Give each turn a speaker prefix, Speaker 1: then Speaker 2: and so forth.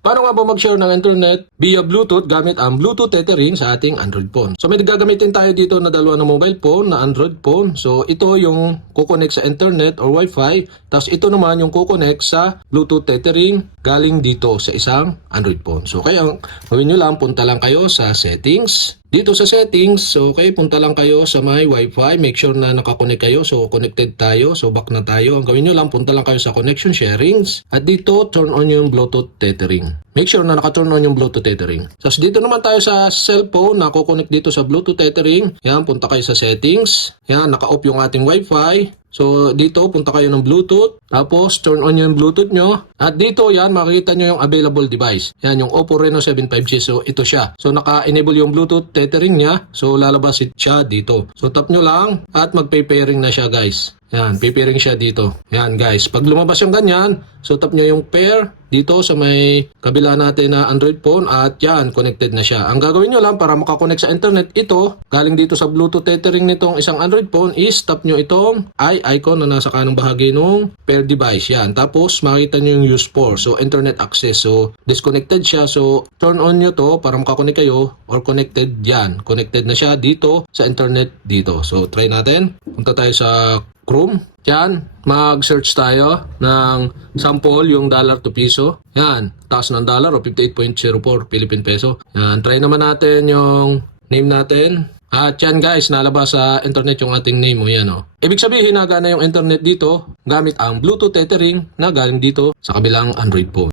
Speaker 1: Paano nga ba mag-share ng internet via Bluetooth gamit ang Bluetooth tethering sa ating Android phone? So may gagamitin tayo dito na dalawa na mobile phone na Android phone. So ito yung kukonek sa internet or Wi-Fi. Tapos ito naman yung kukonek sa Bluetooth tethering galing dito sa isang Android phone. So kaya gawin nyo lang, punta lang kayo sa settings. Dito sa settings, so okay, punta lang kayo sa my Wi-Fi. Make sure na nakakonect kayo. So connected tayo. So back na tayo. Ang gawin nyo lang, punta lang kayo sa connection sharings. At dito, turn on yung Bluetooth tethering. Make sure na naka-turn on yung Bluetooth tethering. Tapos dito naman tayo sa cellphone na kukonect dito sa Bluetooth tethering. Yan, punta kayo sa settings. Yan, naka-off yung ating Wi-Fi. So, dito, punta kayo ng Bluetooth. Tapos, turn on yung Bluetooth nyo. At dito, yan, makikita nyo yung available device. Yan, yung Oppo Reno 7 5G. So, ito siya. So, naka-enable yung Bluetooth tethering niya. So, lalabas siya dito. So, tap nyo lang at magpe-pairing na siya, guys. Yan, pipairing siya dito. Yan, guys. Pag lumabas yung ganyan, so tap nyo yung pair dito sa may kabila natin na Android phone at yan, connected na siya. Ang gagawin nyo lang para makakonect sa internet, ito, galing dito sa Bluetooth tethering nitong isang Android phone is tap nyo itong i icon na nasa kanong bahagi nung pair device. Yan. Tapos, makita nyo yung use for. So, internet access. So, disconnected siya. So, turn on nyo to para makakonect kayo or connected yan. Connected na siya dito sa internet dito. So, try natin. Punta tayo sa Chrome. Yan, mag-search tayo ng sample yung dollar to piso. Yan, taas ng dollar o 58.04 Philippine peso. Yan, try naman natin yung name natin. At yan guys, nalabas sa internet yung ating name mo yan o. Ibig sabihin nagana yung internet dito gamit ang Bluetooth tethering na galing dito sa kabilang Android phone.